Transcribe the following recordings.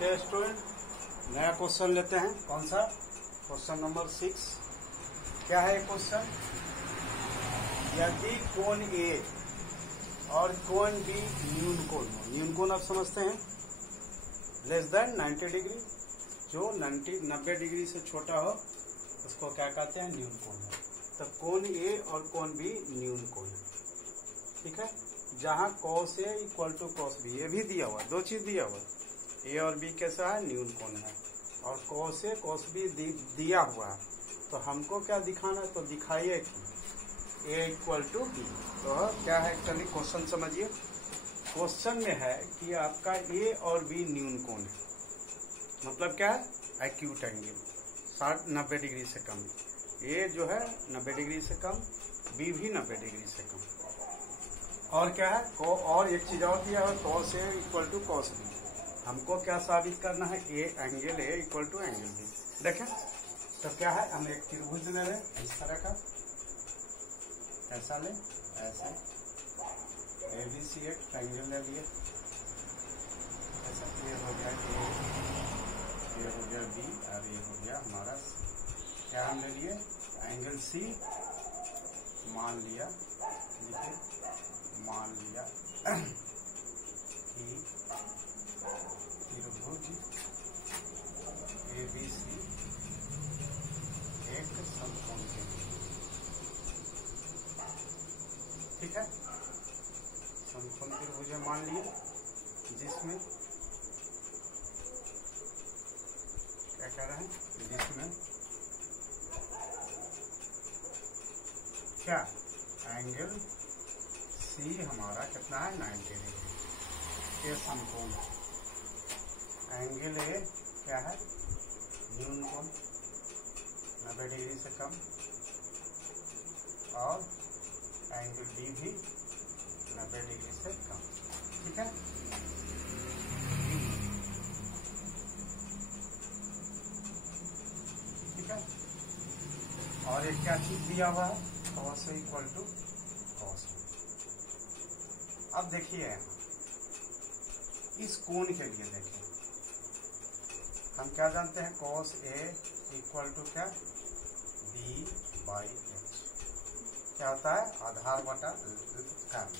Okay student, नया question लेते हैं। कौन सा? Question number 6। क्या है क्वेश्चन? यदि कोण ए और कोण बी न्यून कोण हो, न्यून कोण आप समझते हैं लेस देन 90 डिग्री, जो 90 डिग्री से छोटा हो उसको क्या कहते हैं? न्यून कोण है। तो कोण ए और कोण बी न्यून कोण है, ठीक है। जहां cos A equal to cos B, ये भी दिया हुआ, दो चीज दिया हुआ, ए और बी कैसा है? न्यून कोण है। और cos A cos B दिया हुआ है, तो हमको क्या दिखाना है? तो दिखाइए कि A इक्वल टू बी। तो क्या है एक्चुअली क्वेश्चन समझिए। क्वेश्चन में है कि आपका A और B न्यून कोण है, मतलब क्या है? एक्यूट एंगल 90 डिग्री से कम। A जो है 90 डिग्री से कम, B भी 90 डिग्री से कम। और क्या है? और एक चीज और दिया है, cos A equal to cos B। हमको क्या साबित करना है? Angle A equal to angle B। देखें तो क्या है, हम एक त्रिभुज ले लें इस तरह का, ऐसा ले, ऐसे ABC एक ट्रायंगल ले लिए, ऐसा ये हो गया A, ये हो गया B और ये हो गया हमारा क्या हम ले लिए? एंगल C मान लिया, देखिए मान लिया कि त्रिभुज ABC एक समकोण के लिए, ठीक है। समकोण त्रिभुज मान लिए, जिसमें क्या कह रहे हैं? जिसमें क्या एंगल C हमारा कितना है? 90 डिग्री। ये समकोण एंगल A क्या है? न्यून कोण 90 डिग्री से कम, और एंगल B भी 90 डिग्री से कम, ठीक है। ठीक है। और एक क्या चीज दिया हुआ है? cos A equal to cos B। अब देखिए इस कोण के लिए देखिए, हम क्या जानते हैं? cos A इक्वल टू क्या? B by H। क्या होता है? आधार बटा कर्ण।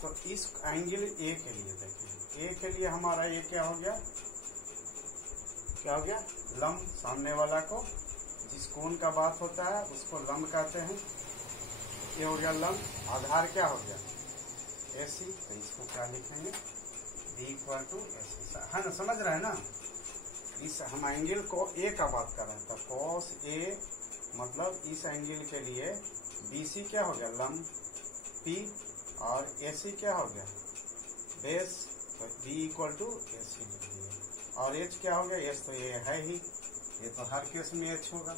तो इस एंगल A के लिए देखिए, A के लिए हमारा ये क्या हो गया? क्या हो गया? लंब। सामने वाला को जिस कोण का बात होता है उसको लंब कहते हैं। ये हो गया लंब। आधार क्या हो गया? AC। तो इसको क्या लिखेंगे? B इक्वल टू AC, है ना? समझ रहे हैं ना? इस हम एंगल को A का बात कर रहे हैं, तो cos A मतलब इस एंगल के लिए BC क्या हो गया? लंब P, और AC क्या हो गया? बेस। तो B इक्वल टू AC लिख दिए। और H क्या हो गया? H तो ये है ही, ये तो हर केस में H होगा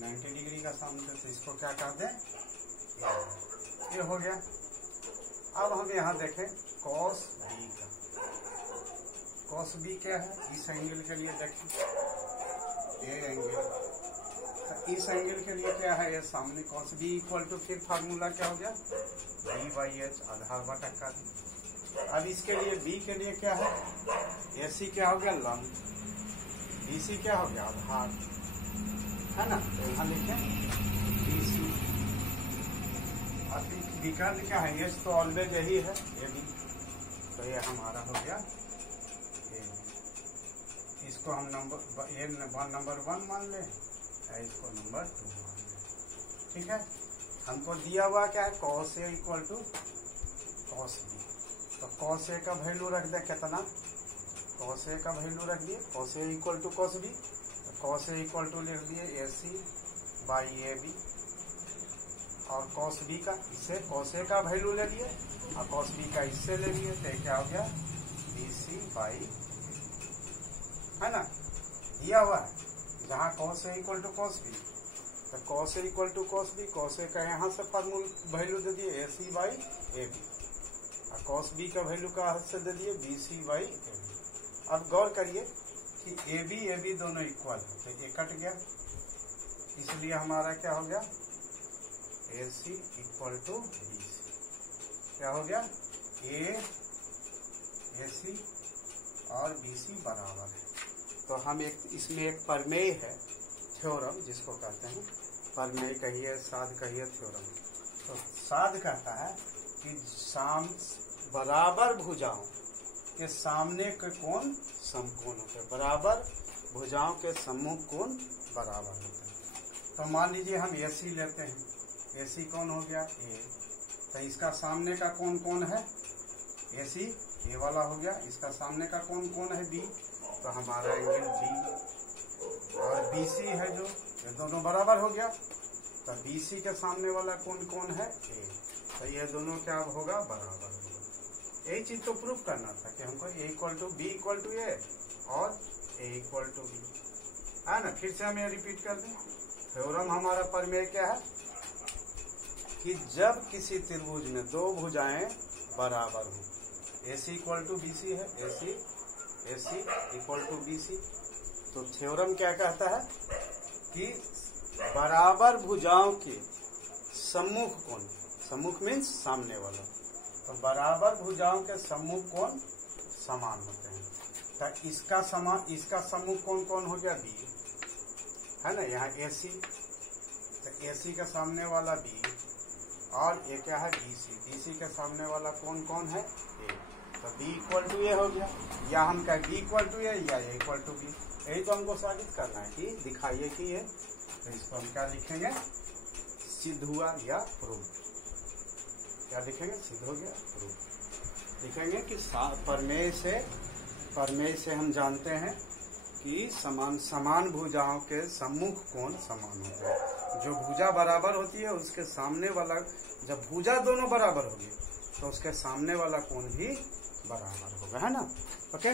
90 डिग्री का सामने, तो इसको क्या कहते हैं? ये हो गया। अब हम यहाँ देखें cos B का। cos B क्या है? इस एंगल के लिए देखें, ये एंगल, इस एंगल के लिए क्या है? ये सामने cos B इक्वल टू, फिर फार्मूला क्या हो गया? B बाई H आधार बटा कर्ण। अब इसके लिए B के लिए क्या है? AC क्या हो गया? लंब। BC क्या हो गया? आधार, है ना? तो यहाँ लिखें BC। विकर्ण क्या है? H तो ऑलवेज यही है, ये भी। तो ये हमारा हो गया ये। इसको हम नंबर 1 मान ले, इसको नंबर 2 मान ले, ठीक है। हमको दिया हुआ क्या है? cos A equal to cos B। तो cos A का वैल्यू रख दे कितना? cos A का वैल्यू रख दिए, cos A equal to cos B। तो cos A इक्वल टू लिख दिए AC बाई AB। और cos B का, इससे cos A का वैल्यू ले लिए और cos B का इससे ले लिए, तो क्या हो गया? BC बाई, है ना? दिया हुआ है जहाँ cos A equal to cos B, तो cos A equal to cos B, cos A का यहाँ से फार्मूला वैल्यू दे दिए AC बाई AB, और cos B का वैल्यू का हाथ से दे दिए BC बाई AB। अब गौर करिए कि AB दोनों इक्वल है, तो ये कट गया, इसलिए हमारा क्या हो गया? AC equal to BC। क्या हो गया? AC और BC बराबर है। तो हम इसमें एक प्रमेय है, थ्योरम जिसको कहते हैं, प्रमेय कहिए, साध कहिए, थ्योरम। तो साध कहता है कि बराबर भुजाओं के सामने के कोण समकोण होते हैं, बराबर भुजाओं के सम्मुख कोण बराबर होते हैं। तो मान लीजिए हम AC लेते हैं, AC कौन हो गया A, तो इसका सामने का कोण कौन है AC, ये वाला हो गया, इसका सामने का कोण कौन है B, तो हमारा एंगल B, और BC है जो, ये दोनों बराबर हो गया, तो BC के सामने वाला कोण कौन है A, तो ये दोनों क्या होगा, बराबर होगा। यही चीज तो प्रूफ करना था कि हमको A = B = A और A = B है ना। फिर से हम ये रिपीट कर दें, थ्योरम हमारा प्रमेय क्या है कि जब किसी त्रिभुज में दो भुजाएं बराबर हो, AC = BC है, AC = BC, तो थ्योरम क्या कहता है कि बराबर भुजाओं के सम्मुख कोण, सम्मुख मीन्स सामने वाला, तो बराबर भुजाओं के सम्मुख कोण समान होते हैं। तो इसका सम्मुख कोण कौन हो गया B, है ना, यहाँ AC, तो AC के सामने वाला B, और ये क्या है BC के सामने वाला कोण कौन है A, तो B = A हो गया, या हम क्या B = A या A = B, यही तो हमको साबित करना है कि दिखाइए कि ये, तो इसको हम क्या लिखेंगे, सिद्ध हुआ या प्रूफ, क्या लिखेंगे, सिद्ध हो गया, प्रूफ लिखेंगे कि प्रमेय से हम जानते हैं कि समान भुजाओं के सम्मुख कोण समान होते हैं। जो भुजा बराबर होती है उसके सामने वाला, जब भुजा दोनों बराबर होगी तो उसके सामने वाला कोण भी बराबर होगा, है ना। ओके।